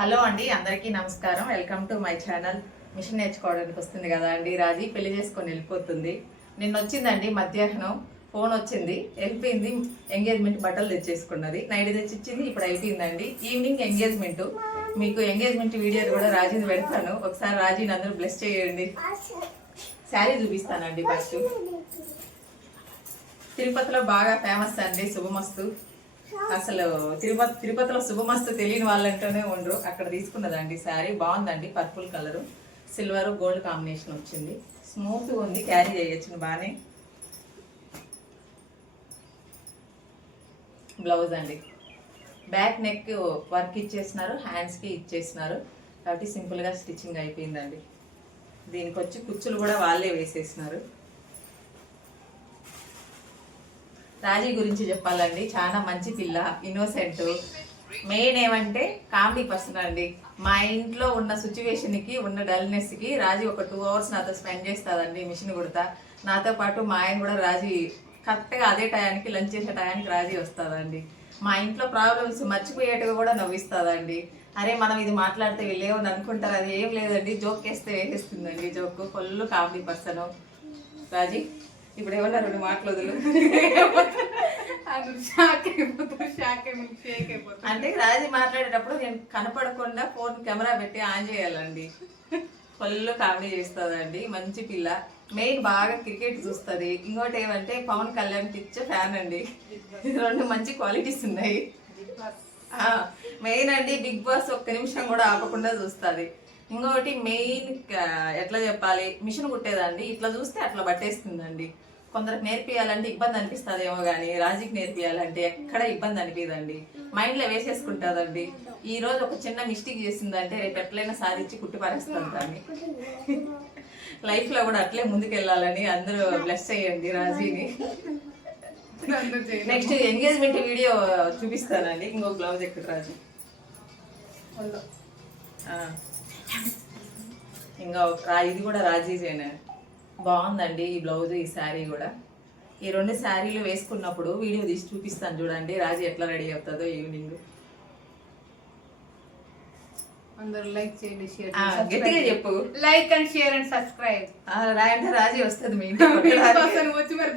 Hello అండి, అందరికీ నమస్కారం. Welcome to my channel. Machine నేర్చుకోవడానికి వస్తుంది కదా అండి. రాజీ పెళ్లి చేసుకొని వెళ్ళిపోతుంది. నిన్న వచ్చిందండి మధ్యాహ్నం ఫోన్ వచ్చింది, వెళ్ళిపోయింది. ఎంగేజ్మెంట్ బట్టలు తెచ్చేసుకున్నది, నైట్ తెచ్చిచ్చింది. ఇప్పుడు అయిపోయిందండి ఈవినింగ్ ఎంగేజ్మెంట్. మీకు ఎంగేజ్మెంట్ వీడియోలు కూడా రాజీని పెడతాను. ఒకసారి రాజీని అందరూ బ్లెస్ చేయండి. శారీ చూపిస్తానండి. ఫస్ట్ తిరుపతిలో బాగా ఫేమస్ అండి శుభమస్తు. అసలు తిరుపతిలో శుభమస్తు తెలియని వాళ్ళంటూనే ఉండరు. అక్కడ తీసుకున్నదండి శారీ, బాగుందండి. Purple colour, silver gold combination వచ్చింది. స్మూత్ ఉంది, క్యారీ చేయొచ్చు బాగానే. బ్లౌజ్ అండి, బ్యాక్ నెక్ వర్క్ ఇచ్చేసినారు, హ్యాండ్స్కి ఇచ్చేసినారు కాబట్టి సింపుల్గా స్టిచ్చింగ్ అయిపోయిందండి. దీనికి వచ్చి కుచ్చులు కూడా వాళ్ళే వేసేసినారు. రాజీ గురించి చెప్పాలండి, చాలా మంచి పిల్ల, ఇన్నోసెంట్. మెయిన్ ఏమంటే కామెడీ పర్సన్ అండి. మా ఇంట్లో ఉన్న సిచ్యువేషన్కి, ఉన్న డల్నెస్కి రాజీ ఒక 2 hours నాతో స్పెండ్ చేస్తుందండి మిషన్ కుడతా. నాతో పాటు మా ఆయన కూడా రాజీ కరెక్ట్గా అదే టయానికి, లంచ్ చేసే టయానికి రాజీ వస్తుందండి. మా ఇంట్లో ప్రాబ్లమ్స్ మర్చిపోయేట్టుగా కూడా నవ్విస్తుందండి. అరే మనం ఇది మాట్లాడితే వీళ్ళేమని అనుకుంటారు, అది ఏం లేదండి, జోక్ వేస్తే వేసేస్తుందండి. జోక్ ఫుల్ కామెడీ పర్సన్ రాజీ. ఇప్పుడు ఏమన్నా 2 మాటలు వదులు అంటే రాజీ మాట్లాడేటప్పుడు నేను కనపడకుండా ఫోన్ కెమెరా పెట్టి ఆన్ చేయాలండి. ఫుల్ కామెడీ చేస్తుందండి, మంచి పిల్ల. మెయిన్ బాగా క్రికెట్ చూస్తుంది. ఇంకోటి ఏమంటే పవన్ కళ్యాణ్ పిచ్చ ఫ్యాన్ అండి. 2 మంచి క్వాలిటీస్ ఉన్నాయి. మెయిన్ అండి బిగ్ బాస్ ఒక్క నిమిషం కూడా ఆపకుండా చూస్తుంది. ఇంకొకటి మెయిన్ ఎట్లా చెప్పాలి, మిషన్ కుట్టేదండి. ఇట్లా చూస్తే అట్లా పట్టేస్తుందండి. కొందరికి నేర్పియాలంటే ఇబ్బంది అనిపిస్తుందేమో కానీ రాజీకి నేర్పియాలంటే ఎక్కడ ఇబ్బంది అనిపిదండి. మైండ్లో వేసేసుకుంటుందండి. ఈ రోజు ఒక చిన్న మిస్టేక్ చేసిందంటే రేపు ఎట్లయినా సాధించి కుట్టి పారేస్తాను. దాన్ని లైఫ్లో కూడా అట్లే ముందుకెళ్ళాలని అందరూ బ్లెస్ చేయండి రాజీని. నెక్స్ట్ ఎంగేజ్మెంట్ వీడియో చూపిస్తానండి. ఇంకో బ్లౌజ్ ఎక్కడ రాజీ, ఇంకా ఇది కూడా రాజీజేనా. బాగుందండి ఈ బ్లౌజ్, ఈ శారీ కూడా. ఈ 2 శారీలు వేసుకున్నప్పుడు వీడియో తీసి చూపిస్తాను చూడండి, రాజీ ఎట్లా రెడీ అవుతుందో ఈవినింగ్. అందరూ లైక్ చేయండి, షేర్ గట్టిగా చెప్పు. Like and share and subscribe. అంటే రాజీ వస్తుంది మీ ఇంటికి. వచ్చి మరి